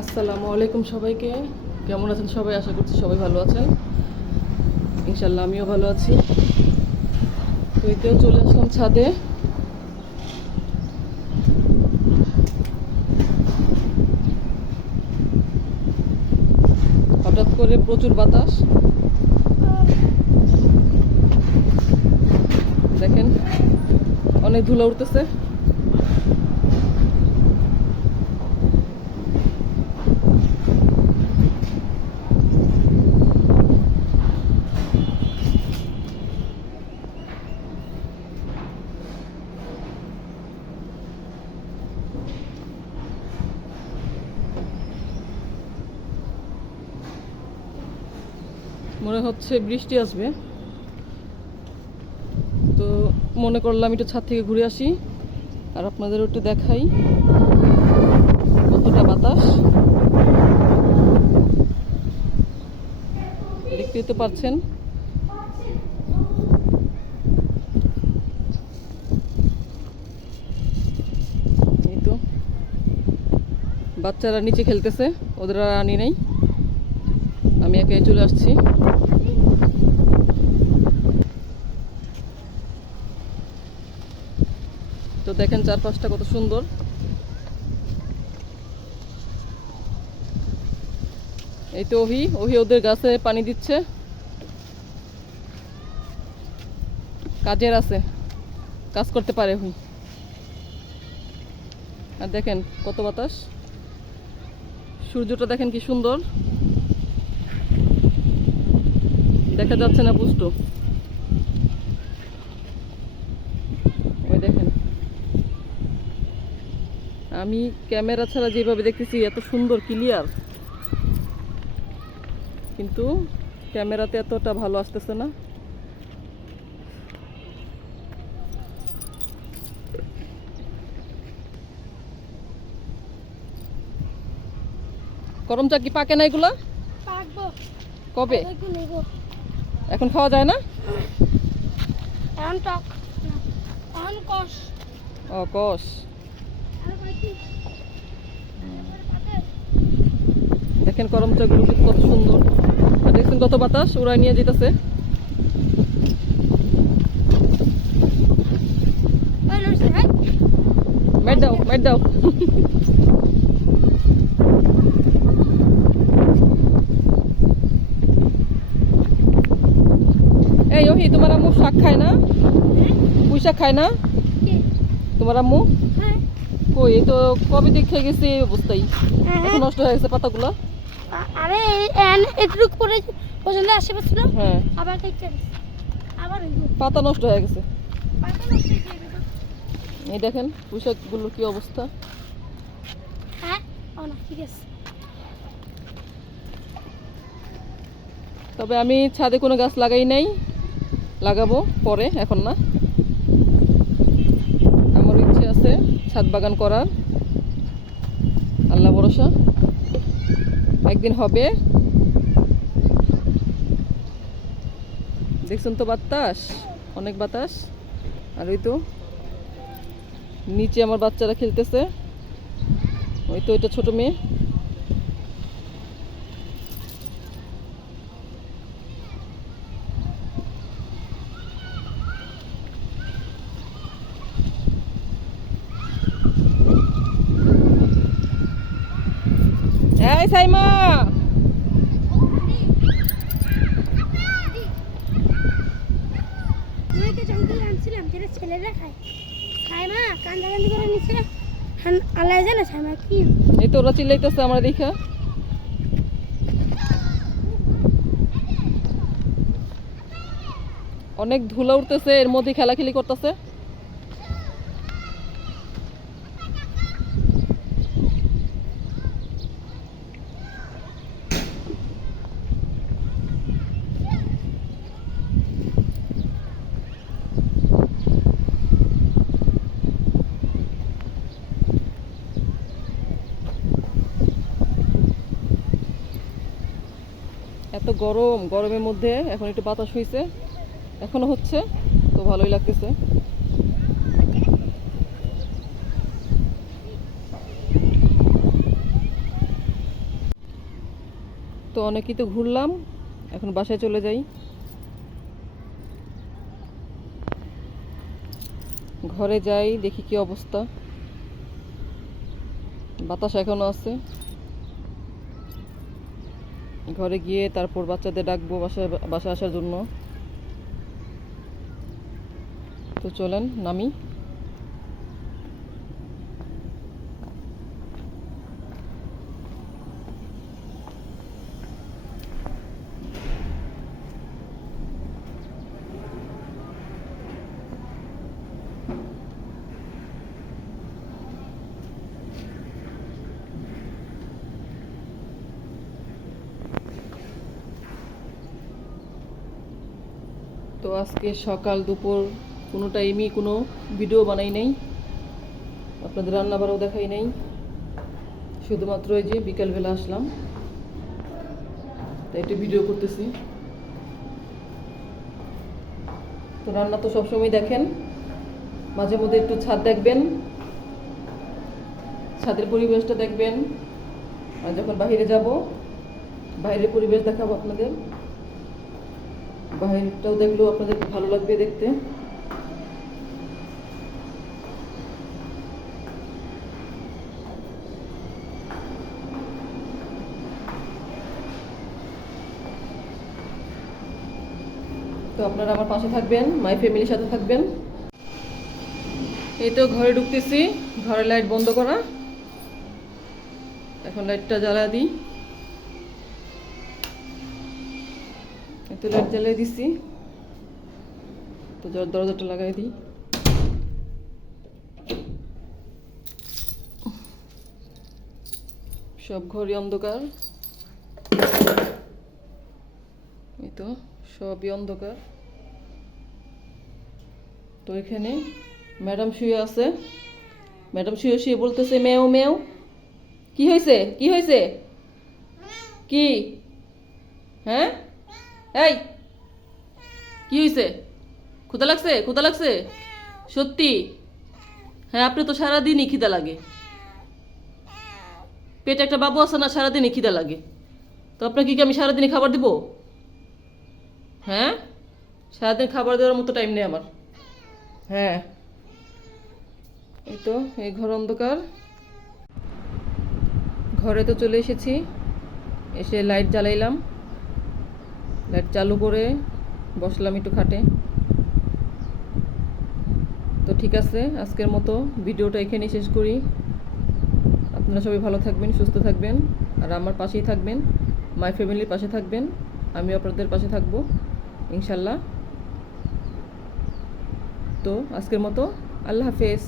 আসসালামু আলাইকুম সবাইকে। কেমন আছেন সবাই? আশা করছি সবাই ভালো আছেন। ইনশাল্লাহ আমিও ভালো আছি। তো এতেও চলে আসলাম ছাদে। হঠাৎ করে প্রচুর বাতাস। দেখেন, অনেক ধুলা উঠতেছে। মনে হচ্ছে বৃষ্টি আসবে। তো মনে করলাম একটু ছাদ থেকে ঘুরে আসি, আর আপনাদের একটু দেখাই কতটা বাতাস। দেখতেই তো পারছেন বাচ্চারা নিচে খেলতেছে, ওদের আর আনি নাই। আমি একাই চলে আসছি। তো দেখেন চারপাশটা কত সুন্দর। এই তো ওহি ওহি ওদের গাছে পানি দিচ্ছে। কাজের আছে, কাজ করতে পারে ওহি। আর দেখেন কত বাতাস। সূর্যটা দেখেন কি সুন্দর। দেখা যাচ্ছে না পুষ্ট ওই দেখেন আমি ক্যামেরা ছাড়া যেভাবে দেখতেছি এত সুন্দর ক্লিয়ার কিন্তু ক্যামেরাতে এতটা ভালো আসতেছে না। করম চা কি পাকে না এগুলা? পাকবো। কবে? এখন খাওয়া যায় না? এখন টক এখন কষ। ও কষ? দেখেন করম চাগুলো কত সুন্দর। দেখছেন কত বাতাস? উড়াই নিয়ে যেতেছে? মেট এই ওহি তোমার আম্মু শাক খায় না? পুঁই শাক খায় না? তোমার আম্মু? হ্যাঁ। কই? এই তো কবে দেখে গেছে এই অবস্থায়? হ্যাঁ, এখন নষ্ট হয়ে গেছে পাতাগুলো? আরে এন- এটুক পরে পছন্দ আশেপাশে ছিল। হ্যাঁ। আবার দেখতে আবার পাতা নষ্ট হয়ে গেছে। পাতা নষ্ট হয়ে যাবে এই দেখেন পুঁই শাকগুলোর কি অবস্থা? হ্যাঁ ও না ঠিক আছে। তবে আমি ছাদে কোনো গাছ লাগাই নাই। লাগাবো পরে এখন না আমার ইচ্ছে আছে ছাদ বাগান করার আল্লাহ ভরসা। একদিন হবে। দেখছেন তো বাতাস? অনেক বাতাস। আর ওই তো নিচে আমার বাচ্চারা খেলতেছে। ওই তো, ওইটা ছোট মেয়ে। এই সাইমা যেটা ছেলেরা খায়। কান্দা কান্দি করে নিচ্ছে হান আল্লাহ জানে ছামা কি। এই তো ওরা চিল্লাইতেছে আমরা দেখা অনেক ধুলা উঠতেছে এর মধ্যে খেলাখেলি করতেছে। এত গরম, গরমের মধ্যে এখন একটু বাতাস হয়েছে এখনও হচ্ছে, তো ভালোই লাগতেছে। তো অনেকই তো ঘুরলাম, এখন বাসায় চলে যাই। ঘরে যাই, দেখি কি অবস্থা। বাতাস এখনও আছে। ঘরে গিয়ে তারপর বাচ্চাদের ডাকবো বাসায় বাসায় আসার জন্য। তো চলেন নামি। তো আজকে সকাল, দুপুর কোনো টাইমই কোনো ভিডিও বানাই নাই। আপনাদের রান্না বাড়াও দেখাই নাই। শুধুমাত্র এই যে বিকালবেলা আসলাম। তাই একটু ভিডিও করতেছি। তো রান্না তো সবসময় দেখেন। মাঝে মধ্যে একটু ছাদ দেখবেন। ছাদের পরিবেশটা দেখবেন। আর যখন বাইরে যাব, বাইরের পরিবেশ দেখাবো আপনাদের। বাইরেটাও দেখলেও আপনাদের ভালো লাগবে দেখতে। তো আপনারা আমার পাশে থাকবেন মাই ফ্যামিলির সাথে থাকবেন। এই তো ঘরে ঢুকতেছি, ঘরের লাইট বন্ধ করা। এখন লাইটটা জ্বালা দিই। তো লাইট জ্বালিয়ে দিছি তো দরজাটা লাগাই দিই। সব ঘরই অন্ধকার। এই তো, সবই অন্ধকার। তো এখানে ম্যাডাম শুয়ে আছে। ম্যাডাম শুয়ে শুয়ে বলতেছে, মেও মেও। কি হয়েছে কি হয়েছে কি? হ্যাঁ? এই, কি হয়েছে ক্ষুদা লাগছে? ক্ষুদা লাগছে? সত্যি? হ্যাঁ আপনি তো সারাদিনই খিদা লাগে। পেটে একটা বাবু আছে না, সারাদিনই খিদা লাগে। তো আপনাকে কি আমি সারাদিনই খাবার দিব? হ্যাঁ? সারাদিন খাবার দেওয়ার মতো টাইম নেই আমার। হ্যাঁ। এই তো, এই ঘর অন্ধকার। ঘরে তো চলে এসেছি। এসে লাইট জ্বালাইলাম। লাইট চালু করে বসলাম একটু খাটে। তো ঠিক আছে, আজকের মতো ভিডিওটা এখানেই শেষ করি। আপনারা সবাই ভালো থাকবেন, সুস্থ থাকবেন, আর আমার পাশেই থাকবেন মাই ফ্যামিলির পাশে থাকবেন, আমিও আপনাদের পাশে থাকব, ইনশাল্লাহ। তো আজকের মতো, আল্লাহ হাফেজ।